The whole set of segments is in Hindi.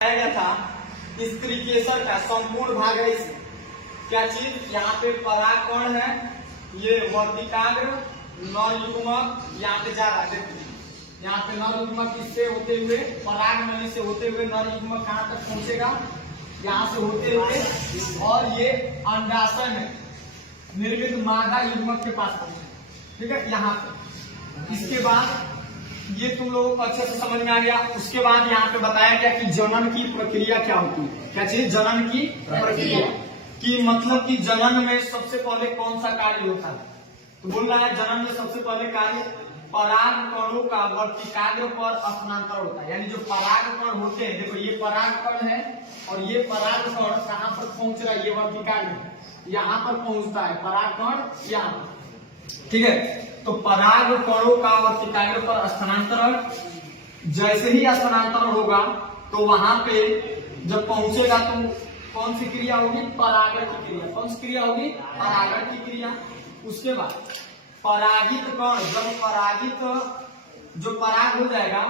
गया था इस त्रिकेसर का संपूर्ण भाग है इसे क्या चीज यहाँ पे परागकण है, ये वर्तिकाग्र नरयुग्मक यहाँ पे जा रहा है। देखो यहाँ पे नरयुग्मक इससे होते हुए पराग नली से होते हुए नरयुग्मक कहाँ तक पहुंचेगा, यहाँ से होते हुए और ये अंडाशय में निर्मित मादा युग्मक के पास पहुंचे। ठीक है, यहाँ पे इसके बाद ये तुम लोगों को अच्छे से समझ में आ गया। उसके बाद यहाँ पे बताया गया कि जनन की प्रक्रिया क्या होती है। क्या चीज? जनन की प्रक्रिया की मतलब कि जनन में सबसे पहले कौन सा कार्य होता है। तो बोल रहा है जनन में सबसे पहले कार्य पराग कणों का वर्तिकाग्र पर स्थानांतरण होता है। यानी जो पराग कण होते हैं, देखो ये पराग कण है और ये पराग कण कहाँ पर पहुंच रहा है, ये वर्तिकाग्र यहाँ पर पहुंचता है पराग कण यहाँ पर। ठीक है, तो पराग कणों का वर्तिकाग्र पर स्थानांतरण, जैसे ही स्थानांतरण होगा तो वहां पे जब पहुंचेगा तो कौन सी क्रिया होगी? परागण की क्रिया। कौन सी क्रिया होगी? परागण की क्रिया। उसके बाद परागित कण, जब परागित जो पराग हो जाएगा,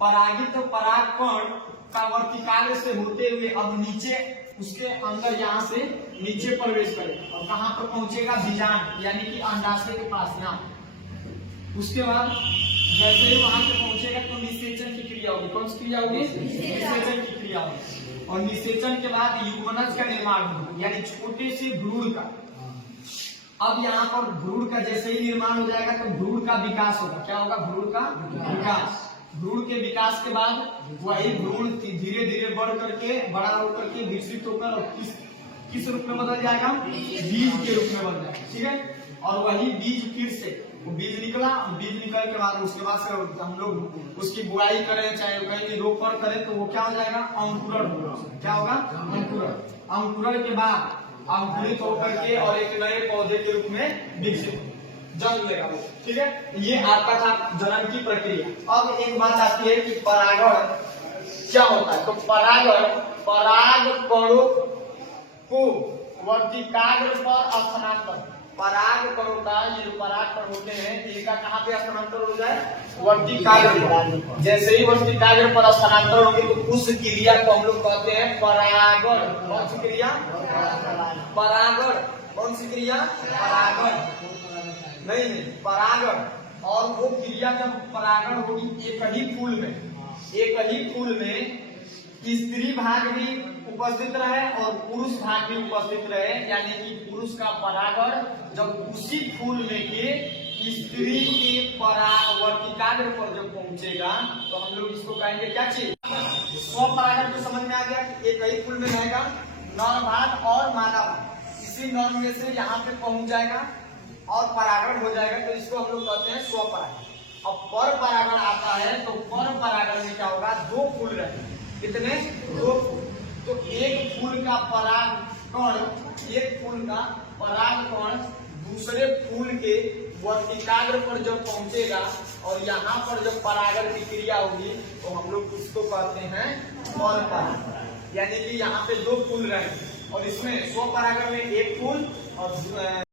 परागित पराग कण का वर्तिकाग्र से होते हुए अब नीचे उसके अंदर यहाँ से नीचे प्रवेश करेगा और कहाँ पर पहुंचेगा? बीजांड यानी कि अंडाशय के पास यहाँ। उसके बाद जैसे ही वहां पे पहुंचेगा तो निषेचन की क्रिया होगी। कौन सी क्रिया होगी? निषेचन की क्रिया होगी। और निषेचन के बाद युग्मनज का निर्माण होगा, यानी छोटे से भ्रूण का। अब यहाँ पर भ्रूण का जैसे ही निर्माण हो जाएगा तो भ्रूण का विकास होगा। क्या होगा? भ्रूण का विकास। भ्रूण के विकास के बाद वही भ्रूण धीरे धीरे बढ़ करके बड़ा होकर के विकसित होकर किस रूप में बदल जाएगा? बीज के रूप में बदल जाएगा। ठीक है, और वही बीज फिर से बीज निकला, बीज निकल के बाद उसके बाद से हम लोग उसकी बुआई करें चाहे कहीं रोपण करें तो वो क्या हो जाएगा? अंकुरण होगा। क्या होगा? अंकुरण। अंकुरण के बाद अंकुरित होकर के और एक नए पौधे के रूप में विकसित जन्म लेगा वो। ठीक है, ये आपका था जनन की प्रक्रिया। अब एक बात आती है कि परागण क्या होता है। तो परागण पराग कणों को वर्तिकाग्र पर स्थानांतरण, पराग कणों का ये जो पराग कण होते हैं इनका कहाँ पे स्थानांतरण हो जाए? वर्तिकाग्र पर। जैसे ही वर्तिकाग्र पर स्थानांतरण होगी तो उस क्रिया को हम लोग कहते हैं परागण। कौन सी क्रिया? परागण। कौन सी क्रिया? परागण। नहीं, परागण। और वो क्रिया जब परागण होगी एक ही फूल में स्त्री भाग भी उपस्थित रहे और पुरुष भाग भी उपस्थित रहे, यानी कि पुरुष का परागण जब उसी फूल में के स्त्री के वर्तिकाग्र पर जब पहुंचेगा तो हम लोग इसको कहेंगे क्या चीज? स्वपरागण। तो समझ में आ गया कि एक ही फूल में रहेगा नर भाग और मादा भाग, इसी नर में से यहाँ पे पहुंच जाएगा और परागण हो जाएगा, तो इसको हम लोग कहते हैं स्वपरागण। अब पर परागण आता है तो पर परागण में क्या होगा? दो फूल रहेंगे। कितने? दो फूल। तो एक फूल का परागकण दूसरे फूल के वर्तिकाग्र पर जब पहुंचेगा और यहाँ पर जब परागण की क्रिया होगी तो हम लोग इसको कहते हैं पर परागण। यानी कि यहाँ पे दो फूल रहेंगे और इसमें स्वपरागण में एक फूल और